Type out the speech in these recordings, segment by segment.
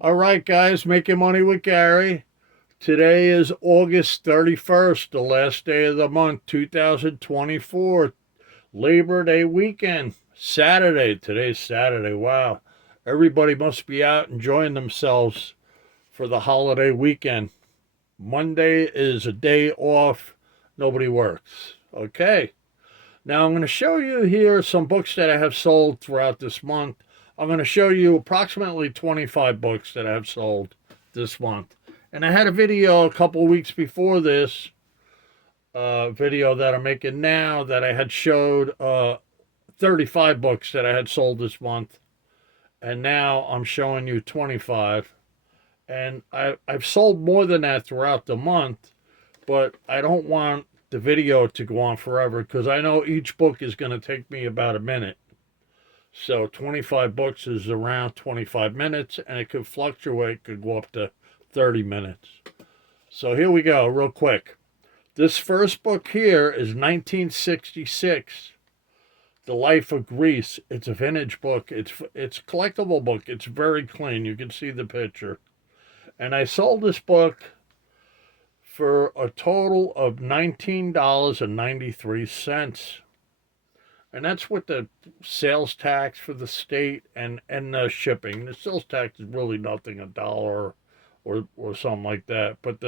All right, guys, making money with Gary. Today is August 31st, the last day of the month, 2024, Labor Day weekend, Saturday. Today's Saturday. Wow. Everybody must be out enjoying themselves for the holiday weekend. Monday is a day off, nobody works. Okay. Now, I'm going to show you here some books that I have sold throughout this month. I'm going to show you approximately 25 books that I have sold this month. And I had a video a couple of weeks before this video that I'm making now that I had showed 35 books that I had sold this month. And now I'm showing you 25. And I've sold more than that throughout the month, but I don't want the video to go on forever because I know each book is going to take me about a minute. So 25 books is around 25 minutes, and it could fluctuate, could go up to 30 minutes. So here we go, real quick. This first book here is 1966, The Life of Greece. It's a vintage book. It's a collectible book. It's very clean. You can see the picture. And I sold this book for a total of $19.93. And that's with the sales tax for the state and the shipping. The sales tax is really nothing, a dollar or something like that. But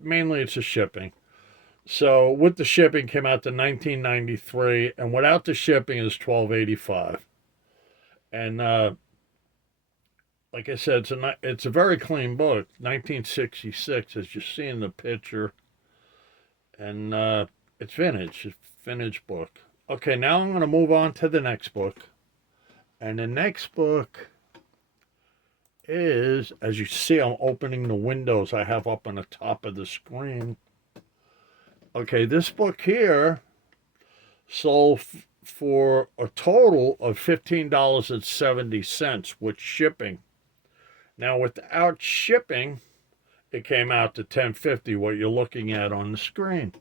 mainly it's the shipping. So with the shipping came out to 1993, and without the shipping is 1285. And like I said, it's a very clean book, 1966, as you see in the picture, and it's vintage book. Okay, now I'm going to move on to the next book, and the next book is, as you see, I'm opening the windows I have up on the top of the screen. Okay, this book here sold for a total of $15.70 with shipping. Now, without shipping, it came out to $10.50, what you're looking at on the screen.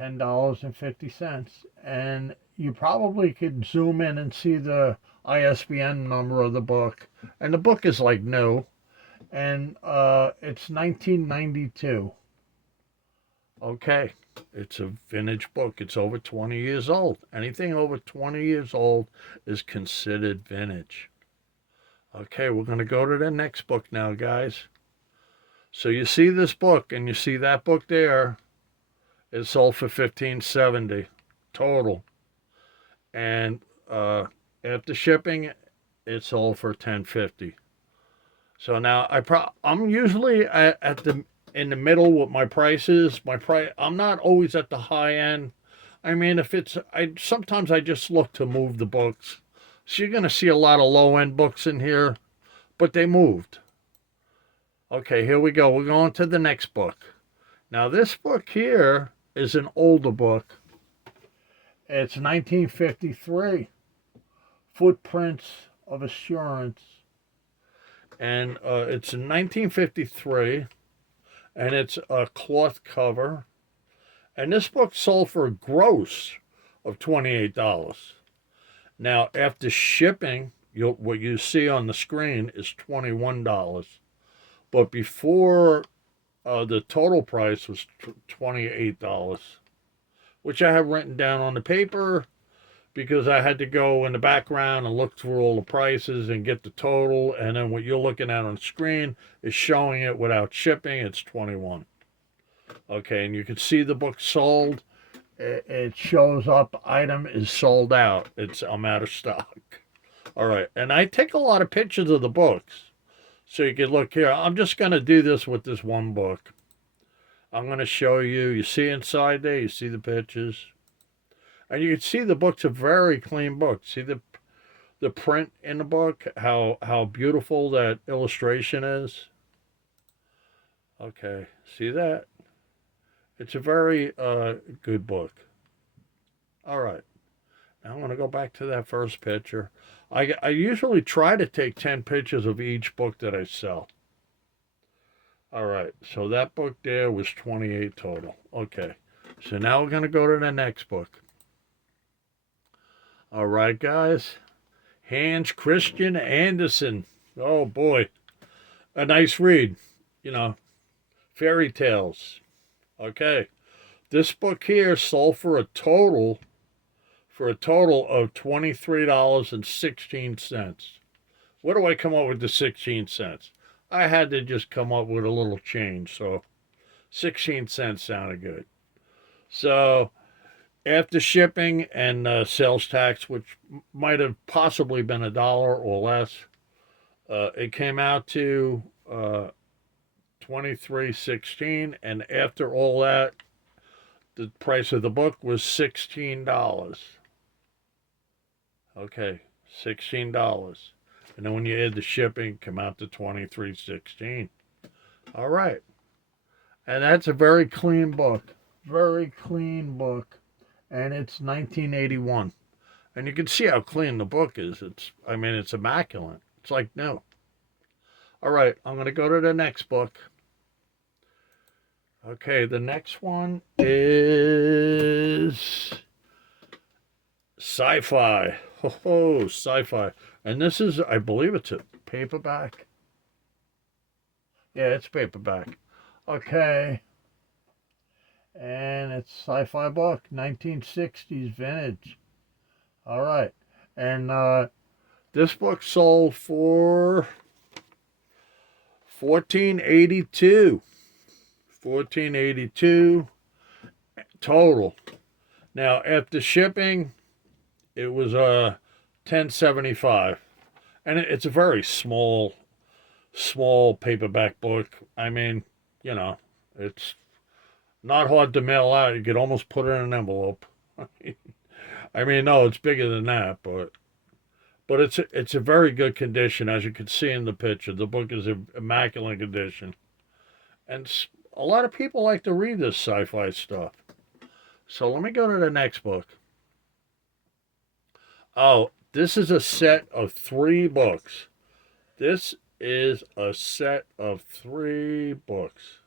$10.50. And you probably could zoom in and see the ISBN number of the book. And the book is like new. And it's 1992. Okay. It's a vintage book. It's over 20 years old. Anything over 20 years old is considered vintage. Okay, we're going to go to the next book now, guys. So you see this book and you see that book there. It sold for $15.70 total. And after shipping, it sold for $10.50. So now I'm usually in the middle with my prices. I'm not always at the high end. I mean, sometimes I just look to move the books. So you're going to see a lot of low-end books in here, but they moved. Okay, here we go. We're going to the next book. Now, this book here is an older book. It's 1953, Footprints of Assurance. And it's in 1953, and it's a cloth cover. And this book sold for a gross of $28. Now, after shipping, what you see on the screen is $21. But before, the total price was $28, which I have written down on the paper because I had to go in the background and look through all the prices and get the total. And then what you're looking at on the screen is showing it without shipping. It's 21. Okay, and you can see the book sold. It shows up, item is sold out. I'm out of stock. All right, and I take a lot of pictures of the books. So you can look here. I'm just going to do this with this one book. I'm going to show you. You see inside there, you see the pictures. And you can see the book's a very clean book. See the print in the book, how beautiful that illustration is. Okay, see that? It's a very good book. All right. Now I'm going to go back to that first picture. I usually try to take 10 pictures of each book that I sell. All right. So that book there was 28 total. Okay. So now we're going to go to the next book. All right, guys. Hans Christian Andersen. Oh boy, a nice read. You know, fairy tales. Okay, this book here sold for a total of $23.16. Where do I come up with the 16 cents? I had to just come up with a little change, so 16 cents sounded good. So after shipping and sales tax, which might have possibly been $1 or less, it came out to 23.16, and after all that, the price of the book was $16. Okay, $16. And then when you add the shipping, come out to 23.16. All right. And that's a very clean book. Very clean book. And it's 1981. And you can see how clean the book is. It's immaculate. It's like new. All right, I'm going to go to the next book. Okay, the next one is sci-fi. Oh, sci-fi. And this is, I believe it's a paperback. Yeah, it's paperback. Okay. And it's sci-fi book, 1960s vintage. All right. And this book sold for 1482. 1482 total. Now, after shipping, it was 1075. And it's a very small paperback book. It's not hard to mail out. You could almost put it in an envelope. No, it's bigger than that, but it's a very good condition, as you can see in the picture. The book is in immaculate condition, and a lot of people like to read this sci-fi stuff. So let me go to the next book. Oh, this is a set of 3 books. This is a set of 3 books.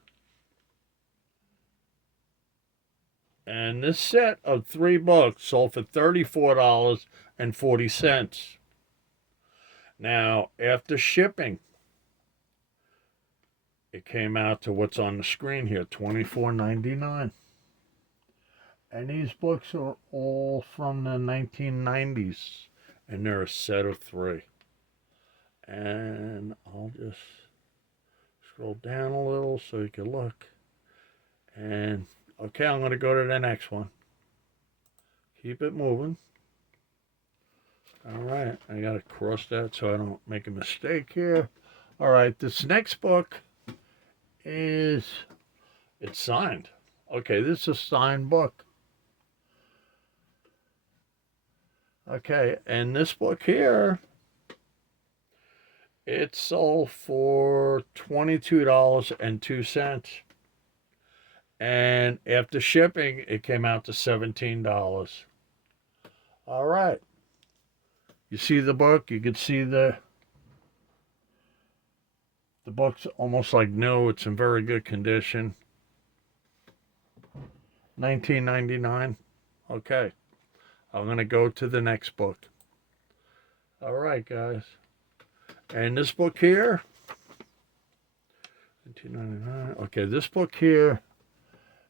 And this set of 3 books sold for $34.40. Now, after shipping, it came out to what's on the screen here, $24.99. And these books are all from the 1990s, and they're a set of 3. And I'll just scroll down a little so you can look. And okay, I'm going to go to the next one. Keep it moving. All right, I got to cross that so I don't make a mistake here. All right, this next book it's signed. Okay, this is a signed book. Okay, and this book here, it sold for $22.02. And after shipping, it came out to $17. All right. You see the book? You can see the book's almost like new. It's in very good condition. $19.99. Okay. I'm going to go to the next book. All right, guys. And this book here, $19.99. Okay, this book here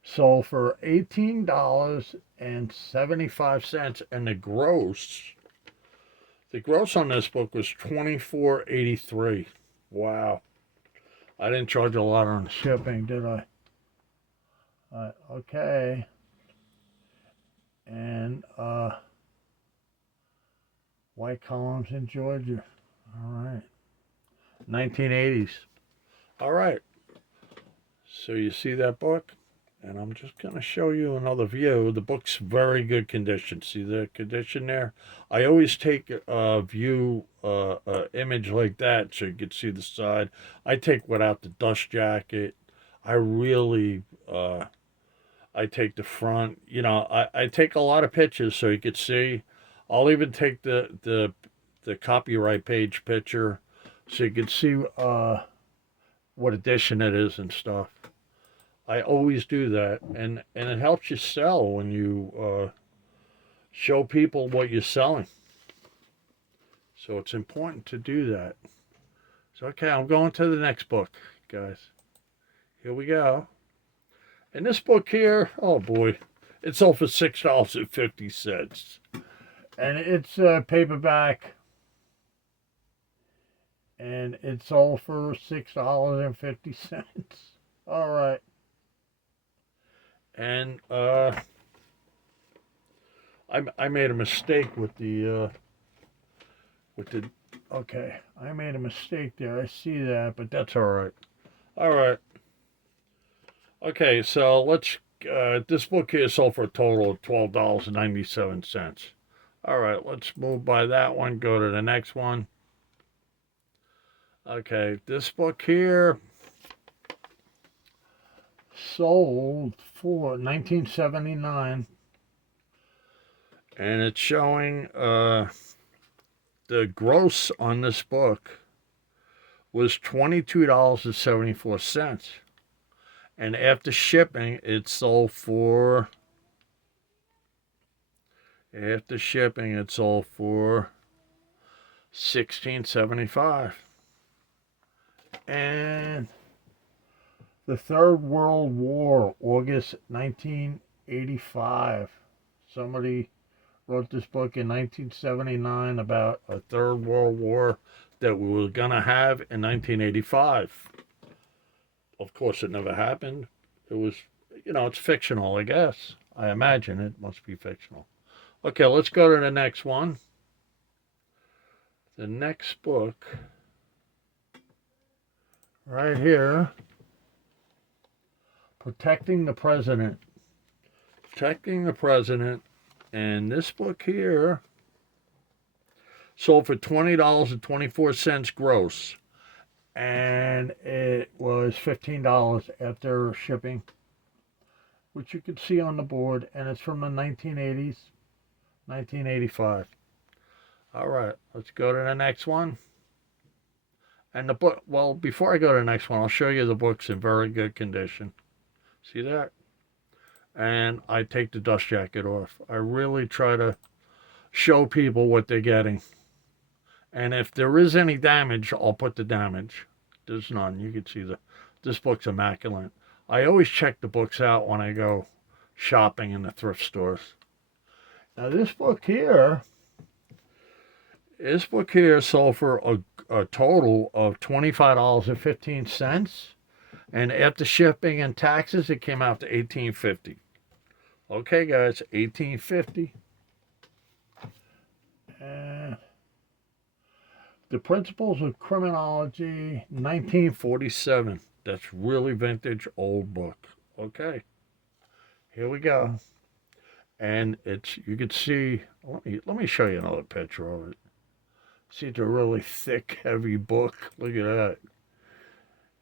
sold for $18.75, and the gross on this book was $24.83. Wow. I didn't charge a lot on shipping, did I? Okay. And White Columns in Georgia. All right. 1980s. All right. So you see that book? And I'm just going to show you another view. The book's very good condition. See the condition there? I always take a view, image like that so you can see the side. I take without the dust jacket. I really, I take the front. I take a lot of pictures so you can see. I'll even take the copyright page picture so you can see what edition it is and stuff. I always do that, and it helps you sell when you show people what you're selling. So it's important to do that. So, okay, I'm going to the next book, guys. Here we go. And this book here, oh boy, it sold for $6.50. And it's a paperback. And it sold for $6.50. All right. And I made a mistake with the okay. I made a mistake there. I see that, but that's all right. All right. Okay, so let's. This book here sold for a total of $12.97. All right, let's move by that one. Go to the next one. Okay, this book here sold for 1979, and it's showing the gross on this book was $22.74, and after shipping it sold for $16.75. And the Third World War, August 1985. Somebody wrote this book in 1979 about a Third World War that we were going to have in 1985. Of course, it never happened. It was, it's fictional, I guess. I imagine it must be fictional. Okay, let's go to the next one. The next book, right here, Protecting the President. Protecting the President. And this book here sold for $20.24 gross. And it was $15 after shipping, which you can see on the board. And it's from the 1980s, 1985. All right, let's go to the next one. And the book, well, before I go to the next one, I'll show you the book's in very good condition. See that? And I take the dust jacket off. I really try to show people what they're getting. And if there is any damage, I'll put the damage. There's none. You can see this book's immaculate. I always check the books out when I go shopping in the thrift stores. Now this book here sold for a total of $25.15. And after shipping and taxes, it came out to $18.50. Okay, guys, $18.50. And The Principles of Criminology, 1947. That's really vintage old book. Okay, here we go. And you can see, let me show you another picture of it. See, it's a really thick, heavy book. Look at that.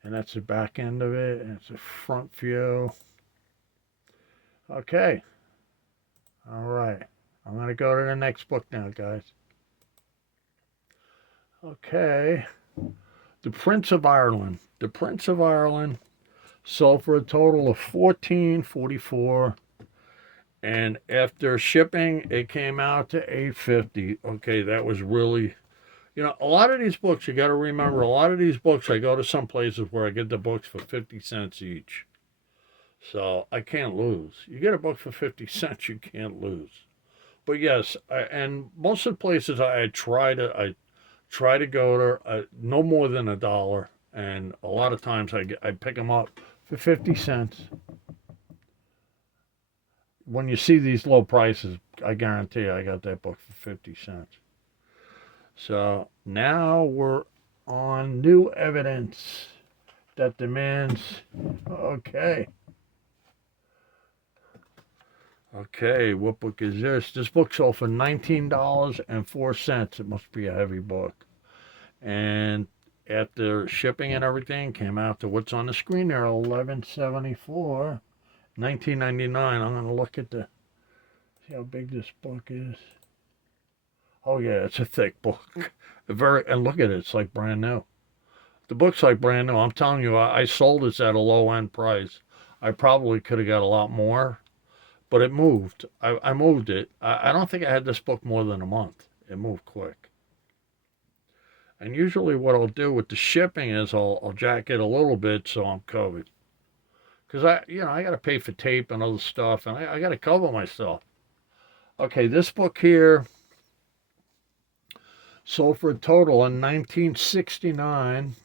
And that's the back end of it, and it's a front view. Okay. All right. I'm going to go to the next book now, guys. Okay. The Prince of Ireland. The Prince of Ireland sold for a total of $14.44. And after shipping, it came out to $8.50. Okay, that was really... a lot of these books, you got to remember, a lot of these books, I go to some places where I get the books for 50 cents each. So I can't lose. You get a book for 50 cents, you can't lose. But yes, and most of the places I try to go to no more than $1. And a lot of times I pick them up for 50 cents. When you see these low prices, I guarantee you I got that book for 50 cents. So now we're on new evidence that demands, okay, what book is this? This book sold for $19.04. It must be a heavy book. And after shipping and everything, came out to what's on the screen there, $11.74, $19.99. I'm going to look at see how big this book is. Oh yeah, it's a thick book. And look at it, it's like brand new. The book's like brand new. I'm telling you, I sold this at a low end price. I probably could have got a lot more, but it moved. I moved it. I don't think I had this book more than a month. It moved quick. And usually what I'll do with the shipping is I'll jack it a little bit so I'm covered. Because I got to pay for tape and other stuff, and I got to cover myself. Okay, this book here sold for a total in 1969,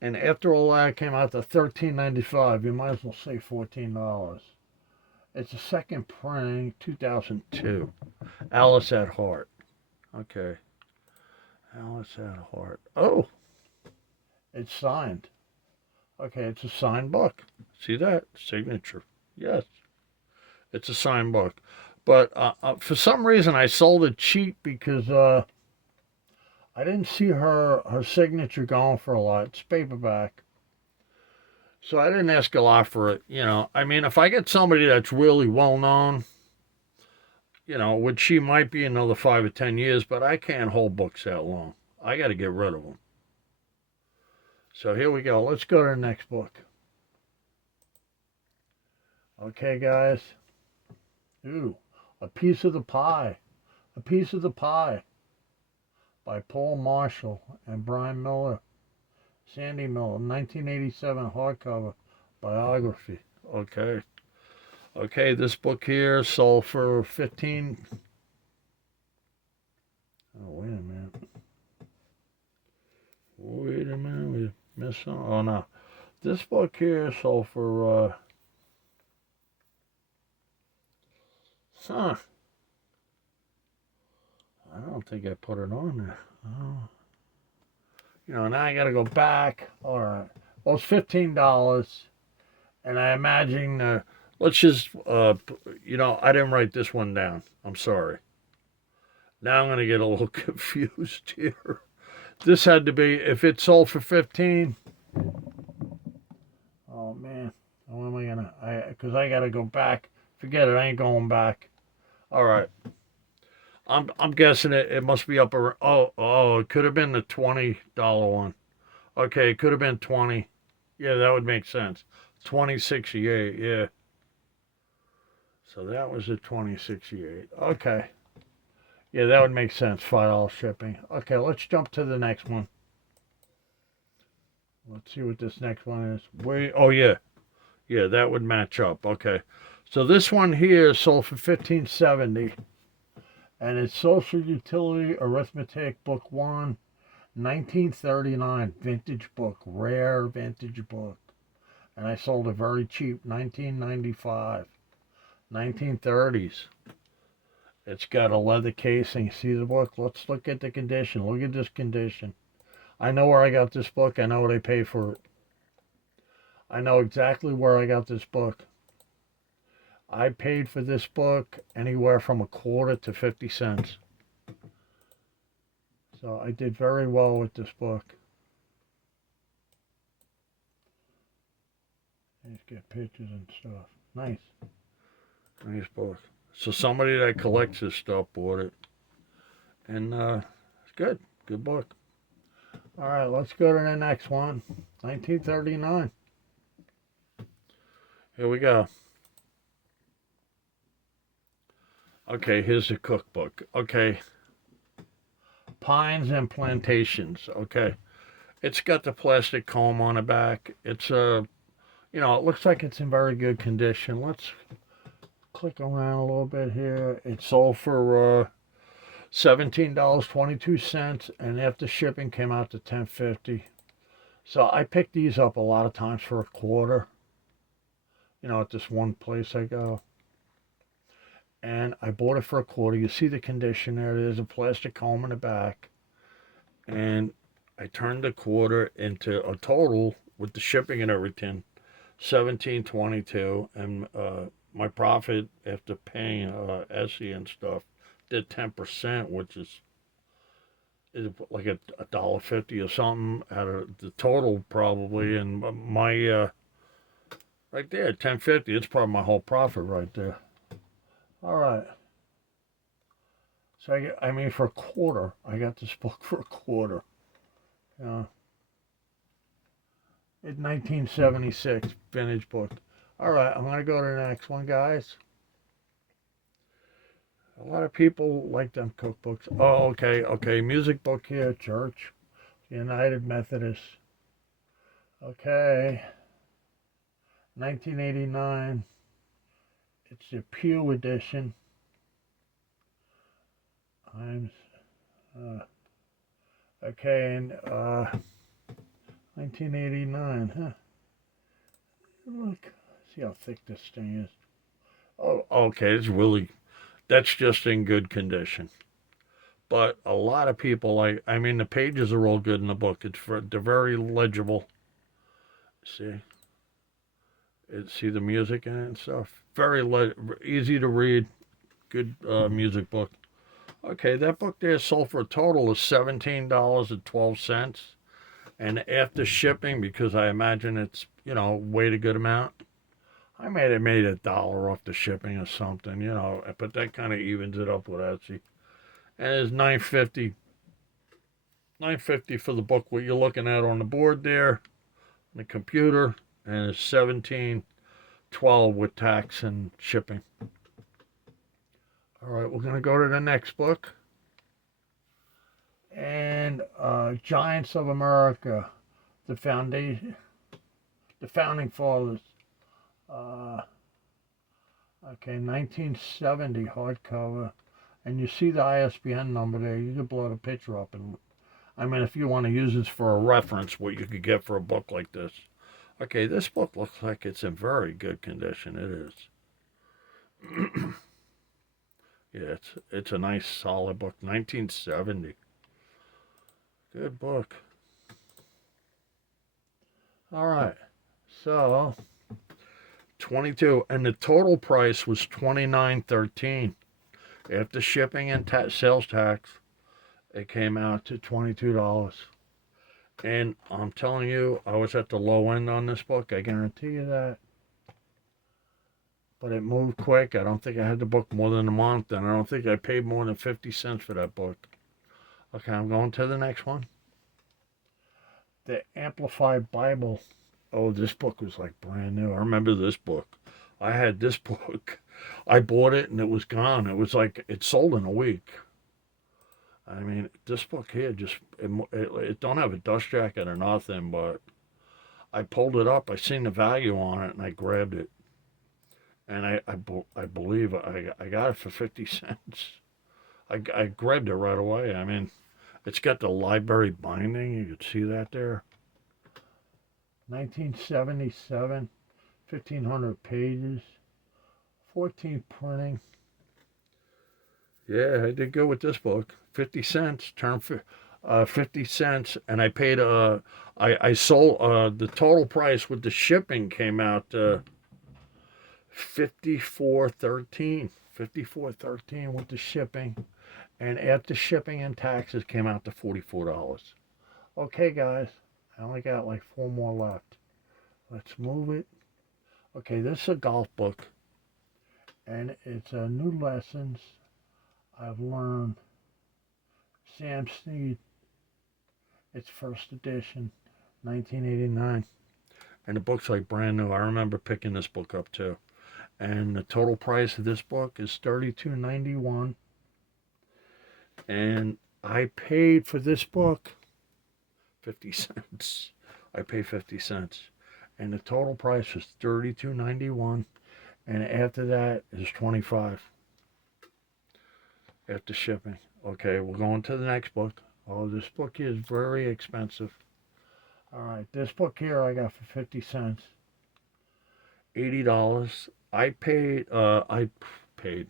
and after all that came out to $13.95. You might as well say $14. It's a second printing, 2002. Alice at Heart. Okay, Alice at Heart. Oh, it's signed. Okay, it's a signed book. See that? Signature. Yes, it's a signed book. But for some reason, I sold it cheap because I didn't see her signature going for a lot. It's paperback. So I didn't ask a lot for it. I mean, if I get somebody that's really well known, which she might be another 5 or 10 years, but I can't hold books that long. I got to get rid of them. So here we go. Let's go to the next book. Okay, guys. Ooh, A Piece of the Pie. A Piece of the Pie by Paul Marshall and Brian Miller. Sandy Miller, 1987 hardcover biography. Okay. Okay, this book here sold for 15. Oh, wait a minute. Wait a minute. We missed some. Oh, no. This book here sold for, I don't think I put it on there. Oh. Now I got to go back. All right. Well, it's $15. And I imagine, let's just, I didn't write this one down. I'm sorry. Now I'm going to get a little confused here. This had to be, if it sold for 15. Oh, man. How am I going to, because I got to go back. Forget it. I ain't going back. All right. I'm guessing it must be up around, it could have been the $20 one. Okay, it could have been 20. Yeah, that would make sense. 2068, yeah. So that was a 2068. Okay. Yeah, that would make sense. $5 shipping. Okay, let's jump to the next one. Let's see what this next one is. Oh, yeah. Yeah, that would match up. Okay. So this one here sold for $15.70. And it's Social Utility Arithmetic, Book 1, 1939. Vintage book. Rare vintage book. And I sold it very cheap. $19.95. 1930s. It's got a leather casing. See the book? Let's look at the condition. Look at this condition. I know where I got this book. I know what I paid for it. I know exactly where I got this book. I paid for this book anywhere from a quarter to 50 cents. So I did very well with this book. Let's get pictures and stuff. Nice. Nice book. So somebody that collects this stuff bought it. And it's good. Good book. All right, let's go to the next one. 1939. Here we go. Okay, here's the cookbook. Okay. Pines and Plantations. Okay. It's got the plastic comb on the back. It's it looks like it's in very good condition. Let's click around a little bit here. It sold for $17.22, and after shipping came out to $10.50. So I picked these up a lot of times for a quarter. At this one place I go. And I bought it for a quarter. You see the condition there. There's a plastic comb in the back. And I turned the quarter into a total with the shipping and everything, $17.22. And my profit after paying Essie and stuff did 10%, which is like a $1.50 or something out of the total probably. And my right there, $10.50. It's probably my whole profit right there. All right. So for a quarter, I got this book for a quarter. It's 1976 vintage book. All right, I'm gonna go to the next one, guys. A lot of people like them cookbooks. Oh, okay. Music book here, church. United Methodist. Okay. 1989. It's the Pew edition. Times. Okay, and 1989, huh? Look, see how thick this thing is. Oh, okay, that's just in good condition. But a lot of people, I mean, the pages are all good in the book. They're very legible. See, see the music in it and stuff. Easy to read. Good music book. Okay, that book there sold for a total of $17.12. And after shipping, because I imagine it's, weighed a good amount, I made $1 off the shipping or something, but that kind of evens it up with Etsy. And it's $9.50 for the book, what you're looking at on the board there, on the computer, and it's $17.12 with tax and shipping. All right, we're gonna go to the next book, and Giants of America, the founding fathers. Okay, 1970 hardcover, and you see the ISBN number there. You can blow the picture up, and I mean, if you want to use this for a reference, what you could get for a book like this. Okay, this book looks like it's in very good condition. It is. Yeah, it's a nice solid book. 1970. Good book. All right, so 22, and the total price was $29.13. After shipping and sales tax, it came out to $22. And I'm telling you, I was at the low end on this book. I guarantee you that. But it moved quick. I don't think I had the book more than a month, and I don't think I paid more than 50 cents for that book. Okay, I'm going to the next one. The Amplified Bible. Oh, this book was like brand new. I remember this book. I had this book. I bought it and it was gone. It was like it sold in a week. I mean, this book here it don't have a dust jacket or nothing, but I pulled it up. I seen the value on it and I grabbed it. And I believe I got it for 50 cents. I grabbed it right away. I mean, it's got the library binding. You can see that there. 1977, 1,500 pages, 14 printing. Yeah, I did good with this book. 50 cents, 50 cents, and I paid, I sold, the total price with the shipping came out, $54.13. $54.13 with the shipping, and after shipping and taxes came out to $44. Okay, guys, I only got like 4 more left. Let's move it. Okay, this is a golf book, and it's new lessons I've learned. Sam Snead. It's first edition, 1989, and the book's like brand new. I remember picking this book up too, and the total price of this book is $32.91, and I paid for this book 50 cents. I paid 50 cents. And the total price was $32.91, and after that is $25 after shipping. Okay, we're going to the next book. Oh, this book here is very expensive. All right, this book here I got for 50 cents. $80. I paid, okay,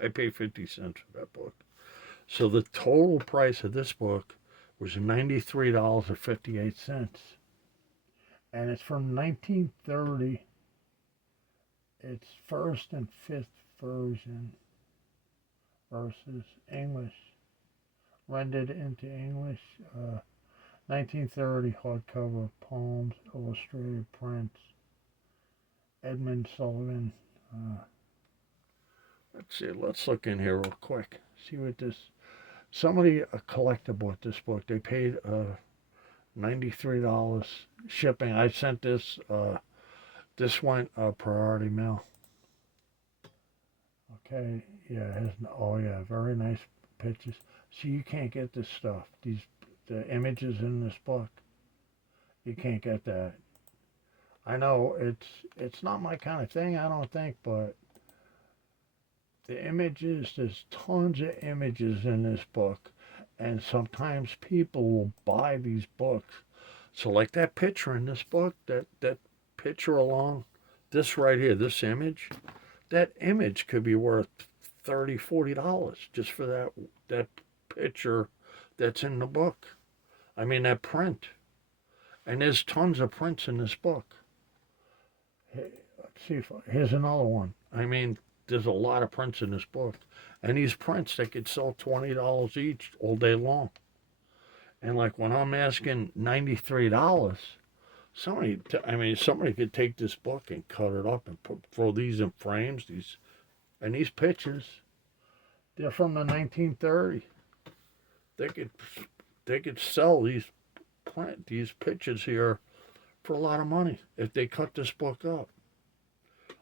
I paid 50 cents for that book. So the total price of this book was $93.58. And it's from 1930. It's first and fifth version versus English, rendered into English. 1930 hardcover, poems, illustrated prints. Edmund Sullivan. Let's see. Let's look in here real quick. See what this. Somebody, a collector, bought this book. They paid $93 shipping. I sent this. This went priority mail. Okay, yeah, it has. Oh yeah, very nice pictures. See, you can't get this stuff. These the images in this book. You can't get that. I know it's not my kind of thing, I don't think, but the images, there's tons of images in this book, and sometimes people will buy these books. So like that picture in this book, that picture alone, this right here, this image, that image could be worth $30, $40 just for that picture that's in the book. I mean that print. And there's tons of prints in this book. Hey, let's see if here's another one. I mean, there's a lot of prints in this book. And these prints, they could sell $20 each all day long. And like when I'm asking $93, somebody could take this book and cut it up and throw these in frames. These pictures, they're from the 1930s. They could sell these pictures here for a lot of money if they cut this book up.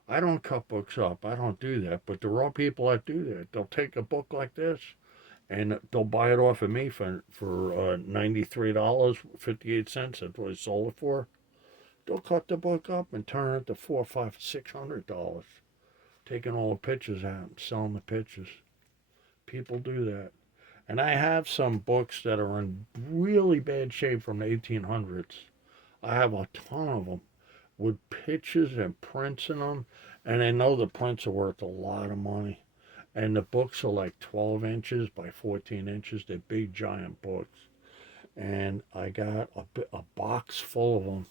I don't cut books up. I don't do that. But there are people that do that. They'll take a book like this and they'll buy it off of me for $93.58. That's what I sold it for. They'll cut the book up and turn it to $400, $500, $600, taking all the pictures out and selling the pictures. People do that. And I have some books that are in really bad shape from the 1800s. I have a ton of them with pictures and prints in them. And I know the prints are worth a lot of money. And the books are like 12 inches by 14 inches. They're big, giant books. And I got a box full of them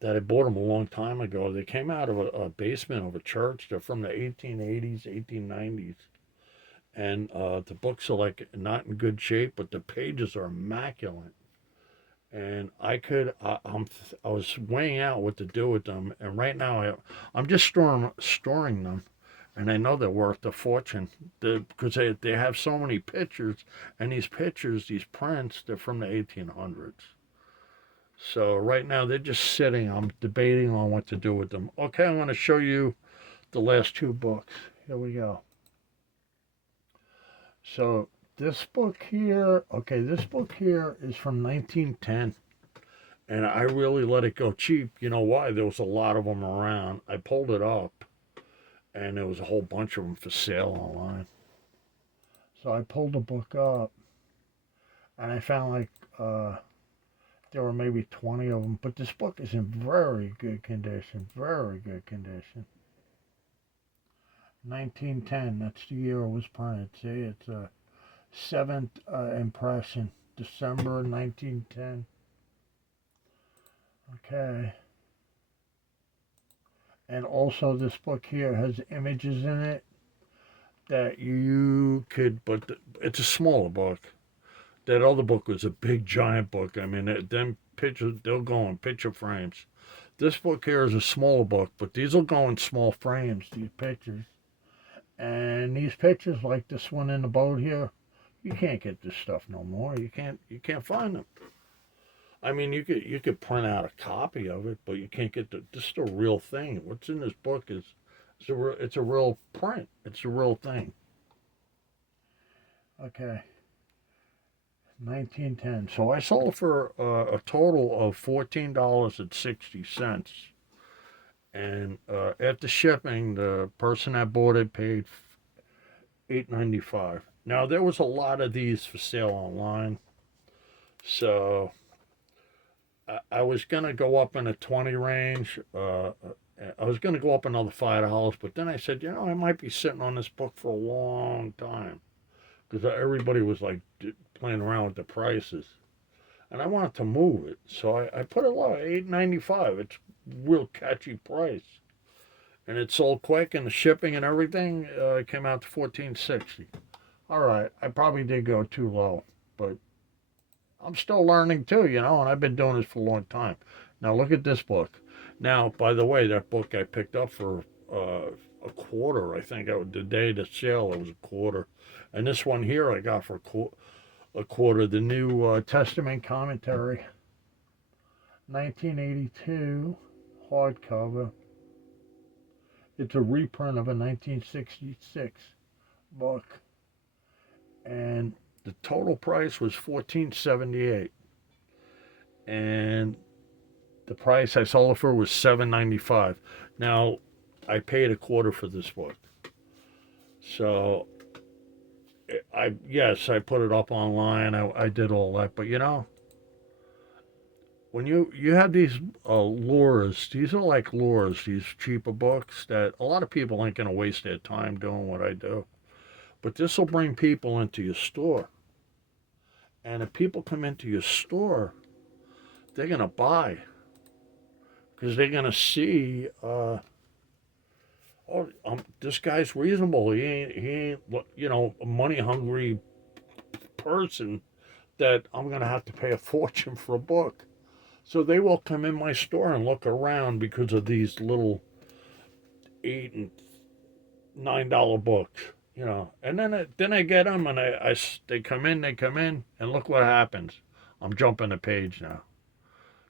that I bought them a long time ago. They came out of a basement of a church. They're from the 1880s, 1890s. And the books are like not in good shape, but the pages are immaculate. And I was weighing out what to do with them, and right now I'm just storing them, and I know they're worth a fortune because they have so many pictures, and these pictures, these prints, they're from the 1800s. So right now they're just sitting. I'm debating on what to do with them. Okay, I'm going to show you the last two books. Here we go. So this book here is from 1910. And I really let it go cheap. You know why? There was a lot of them around. I pulled it up, and there was a whole bunch of them for sale online. So I pulled the book up, and I found like there were maybe 20 of them. But this book is in very good condition. Very good condition. 1910, that's the year it was printed. See, it's a 7th impression, December 1910. Okay. And also this book here has images in it that you could, but it's a smaller book. That other book was a big, giant book. I mean, them pictures, they'll go in picture frames. This book here is a smaller book, but these will go in small frames, these pictures. And these pictures, like this one in the boat here, you can't get this stuff no more. You can't find them. I mean, you could print out a copy of it, but you can't get this is the real thing. What's in this book it's a real print. It's a real thing. Okay. 1910. So I sold for a total of $14.60. And after shipping, the person that bought it paid $8.95. Now there was a lot of these for sale online, so I was gonna go up in a 20 range. I was gonna go up another $5, but then I said, I might be sitting on this book for a long time because everybody was like playing around with the prices, and I wanted to move it, so I put it low, $8.95. It's real catchy price, and it sold quick, and the shipping and everything came out to $14.60. All right, I probably did go too low, but I'm still learning too, and I've been doing this for a long time. Now look at this book. Now, by the way, that book I picked up for a quarter. I think the day of the sale it was a quarter, and this one here I got for a quarter. The New Testament commentary, 1982, hardcover. It's a reprint of a 1966 book, and the total price was $14.78. and the price I sold it for was $7.95. Now, I paid a quarter for this book. So I put it up online. I did all that, but when you have these lures, these are like lures, these cheaper books that a lot of people ain't gonna waste their time doing what I do. But this will bring people into your store, and if people come into your store, they're gonna buy because they're gonna see, this guy's reasonable. He ain't a money hungry person that I'm gonna have to pay a fortune for a book. So they will come in my store and look around because of these little $8 and $9 books, And then I get them and they come in, and look what happens. I'm jumping a page now.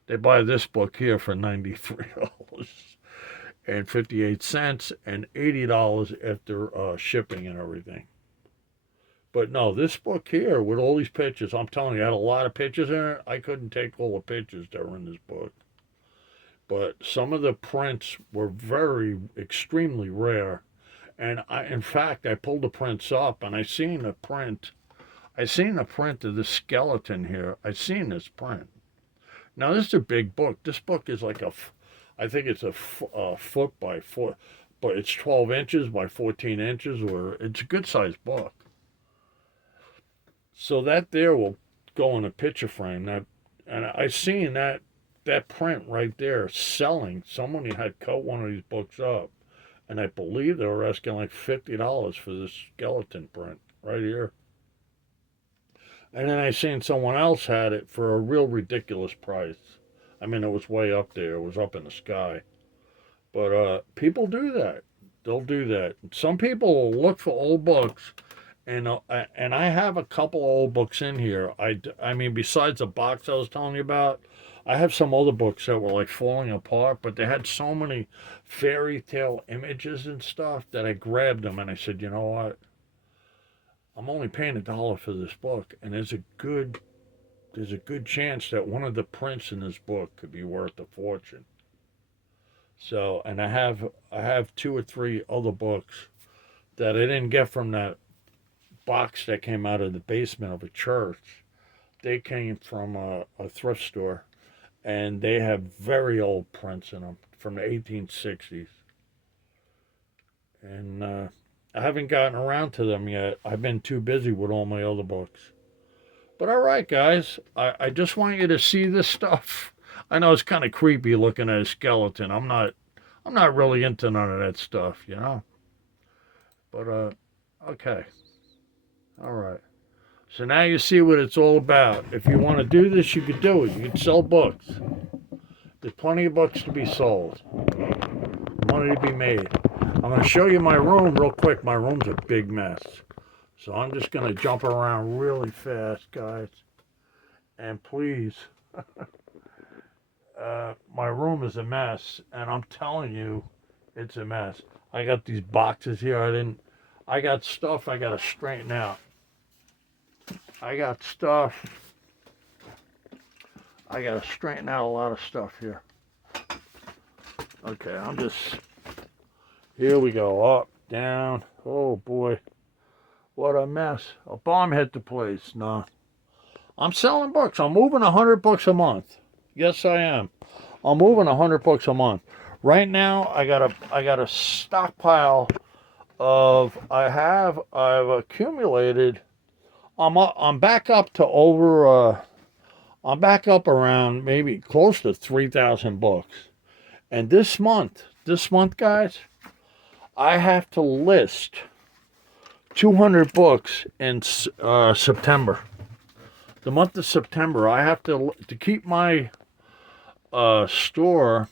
They buy this book here for $93.58 and $80 after shipping and everything. But no, this book here with all these pictures, I'm telling you, it had a lot of pictures in it. I couldn't take all the pictures that were in this book. But some of the prints were extremely rare. And in fact, I pulled the prints up and I seen the print. I seen the print of the skeleton here. I seen this print. Now, this is a big book. This book is like I think it's a foot by foot, but it's 12 inches by 14 inches, or it's a good sized book. So that there will go in a picture frame. And I seen that print right there selling. Someone had cut one of these books up, and I believe they were asking like $50 for this skeleton print right here. And then I seen someone else had it for a real ridiculous price. I mean, it was way up there. It was up in the sky. But people do that. They'll do that. Some people will look for old books. And I have a couple of old books in here. I mean, besides the box I was telling you about, I have some other books that were like falling apart, but they had so many fairy tale images and stuff that I grabbed them and I said, you know what? I'm only paying $1 for this book, and there's a good chance that one of the prints in this book could be worth a fortune. So, and I have 2 or 3 other books that I didn't get from that box that came out of the basement of a church. They came from a thrift store, and they have very old prints in them from the 1860s. And I haven't gotten around to them yet. I've been too busy with all my other books. But all right, guys, I just want you to see this stuff. I know it's kind of creepy looking at a skeleton. I'm not really into none of that stuff, But okay. All right. So now you see what it's all about. If you want to do this, you could do it. You could sell books. There's plenty of books to be sold. Money to be made. I'm going to show you my room real quick. My room's a big mess. So I'm just going to jump around really fast, guys. And please, my room is a mess. And I'm telling you, it's a mess. I got these boxes here. I got stuff I got to straighten out. I got to straighten out a lot of stuff here. Okay, here we go, up, down. Oh boy, what a mess. A bomb hit the place. No, I'm selling books. I'm moving 100 books a month. Yes, I am. I'm moving 100 books a month. Right now, I got a stockpile of, I've accumulated. I'm back up to I'm back up around maybe close to 3,000 books. And this month, guys, I have to list 200 books in September. The month of September, I have to keep my store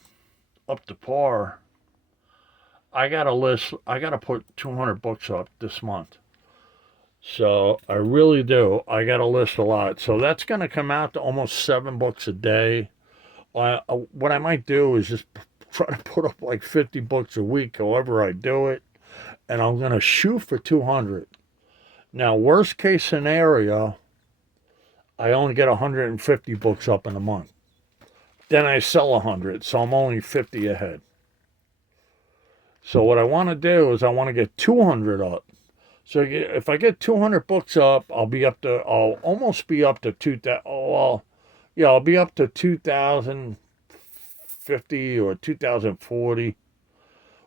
up to par. I gotta put 200 books up this month. So I really do. I got to list a lot. So that's going to come out to almost 7 books a day. What I might do is just try to put up like 50 books a week, however I do it. And I'm going to shoot for 200. Now, worst case scenario, I only get 150 books up in a month. then I sell 100, so I'm only 50 ahead. So what I want to do is I want to get 200 up. So if I get 200 books up, I'll almost be up to 2,000. Well, yeah, I'll be up to 2,050 or 2,040.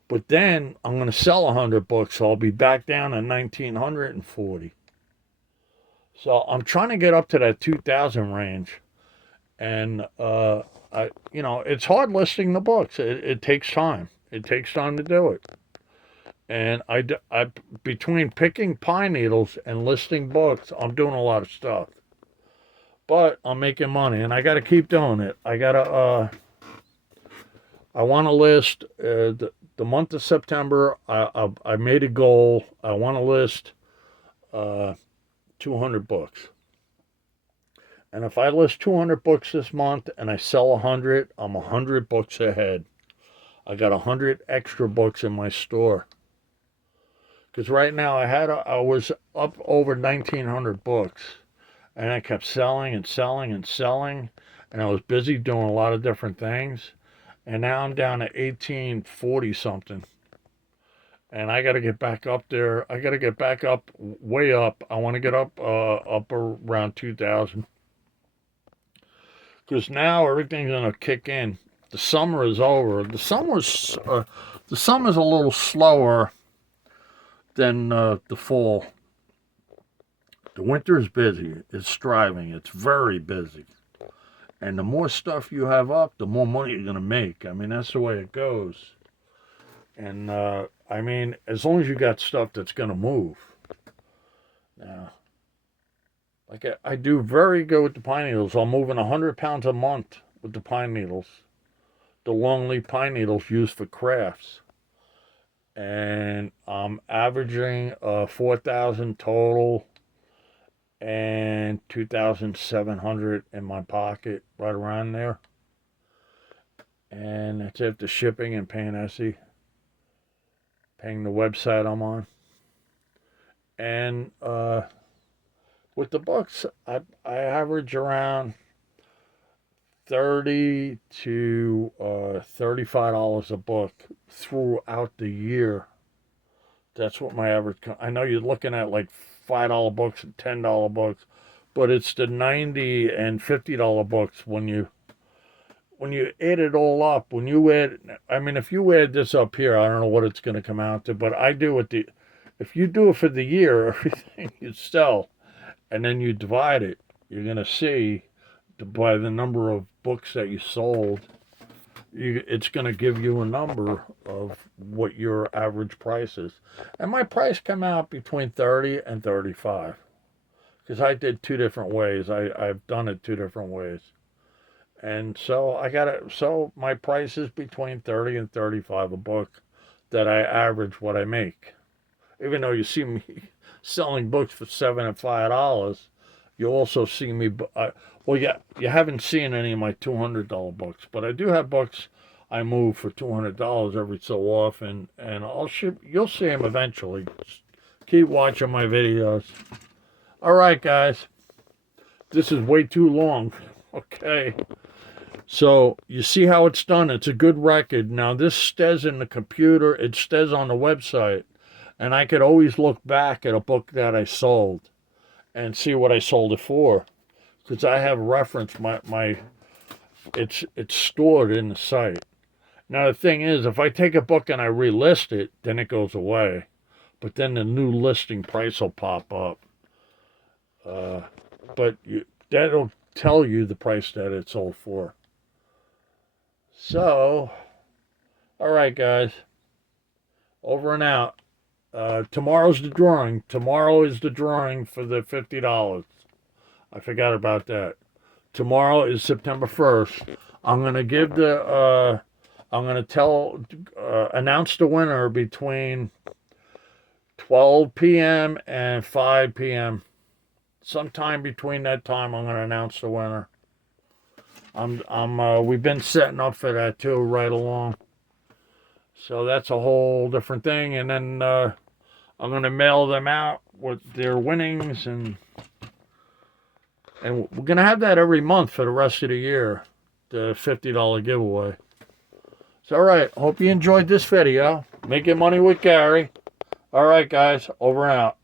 But then I'm going to sell 100 books, so I'll be back down to 1,940. So I'm trying to get up to that 2,000 range. And, it's hard listing the books. It takes time. It takes time to do it. And between picking pine needles and listing books, I'm doing a lot of stuff. But I'm making money, and I got to keep doing it. I want to list the month of September. I made a goal. I want to list 200 books. And if I list 200 books this month and I sell 100, I'm 100 books ahead. I got 100 extra books in my store. Because right now I was up over 1,900 books, and I kept selling and selling and selling, and I was busy doing a lot of different things, and now I'm down to 1,840 something, and I got to get back up there. I got to get back up, way up. I want to get up around 2,000, because now everything's gonna kick in. The summer is over. The summer's a little slower than the fall. The winter is busy. It's striving. It's very busy. And the more stuff you have up, the more money you're going to make. I mean, that's the way it goes. And, as long as you got stuff that's going to move. Now, like I do very good with the pine needles. I'm moving 100 pounds a month with the pine needles. The longleaf pine needles used for crafts. And I'm averaging 4,000 total and 2,700 in my pocket, right around there. And that's after shipping and paying Essie, paying the website I'm on. And with the books, I average around $30 to $35 a book throughout the year. That's what my average. I know you're looking at like $5 books and $10 books, but it's the $90 and $50 books when you add it all up. When you add, if you add this up here, I don't know what it's going to come out to, but I do it if you do it for the year, everything you sell, and then you divide it, you're going to see by the number of books that you sold, it's going to give you a number of what your average price is. And my price come out between 30 and 35, because I did two different ways. I've done it two different ways. And so so my price is between 30 and 35 a book that I average what I make. Even though you see me selling books for $7 and $5, you also see me, you haven't seen any of my $200 books, but I do have books I move for $200 every so often, and you'll see them eventually. Just keep watching my videos. All right, guys. This is way too long. Okay. So you see how it's done. It's a good record. Now this stays in the computer. It stays on the website, and I could always look back at a book that I sold and see what I sold it for, because I have reference. It's stored in the site. Now the thing is, if I take a book and I relist it, then it goes away, but then the new listing price will pop up. But that'll tell you the price that it sold for. So, all right, guys, over and out. Tomorrow's the drawing. Tomorrow is the drawing for the $50. I forgot about that. Tomorrow is September 1st. I'm gonna announce the winner between 12 p.m. and 5 p.m. Sometime between that time, I'm gonna announce the winner. We've been setting up for that too, right along. So that's a whole different thing, and then I'm gonna mail them out with their winnings, and we're gonna have that every month for the rest of the year. the $50 giveaway. So, all right. Hope you enjoyed this video. Making money with Gary. All right, guys. Over and out.